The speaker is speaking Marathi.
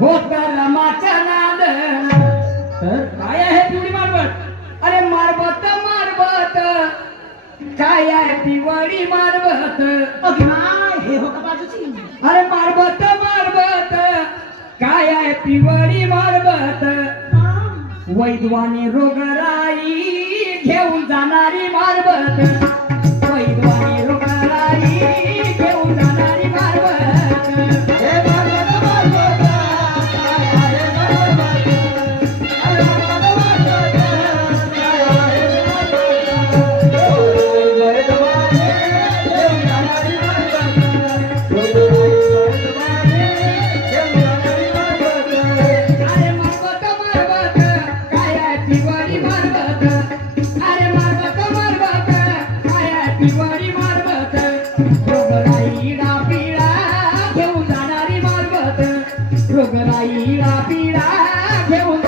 होत रमाचा नाद तर काय आहे पिवळी मारबत अरे मारबत मारबत काय आहे पिवळी मारबत अभिमान हे हो का बाजूची अरे मारबत मारबत काय आहे पिवळी मारबत वैद्वानी रोगराई घेऊन जाणारी मारबत वैद्वानी रोगराई घेऊन जाणारी मारबत हे मारबत मारबत काय आहे मारबत अरे मारबत मारबत काय आहे मारबत वैद्वानी घेऊन जाणारी मारबत वैद्वानी घेऊन जाणारी मारबत अरे मारबत मारबत काय आहे पिवळी मारबत अरे मारबत मारबत काय आहे पिवळी मारबत रोगराईला पिळा घेऊन जाणारी मारबत रोगराईला पिळा घेऊन